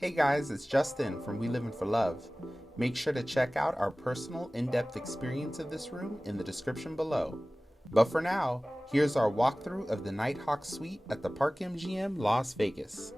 Hey guys, it's Justin from We Livin' for Love. Make sure to check out our personal in-depth experience of this room in the description below. But for now, here's our walkthrough of the Nighthawk Suite at the Park MGM Las Vegas.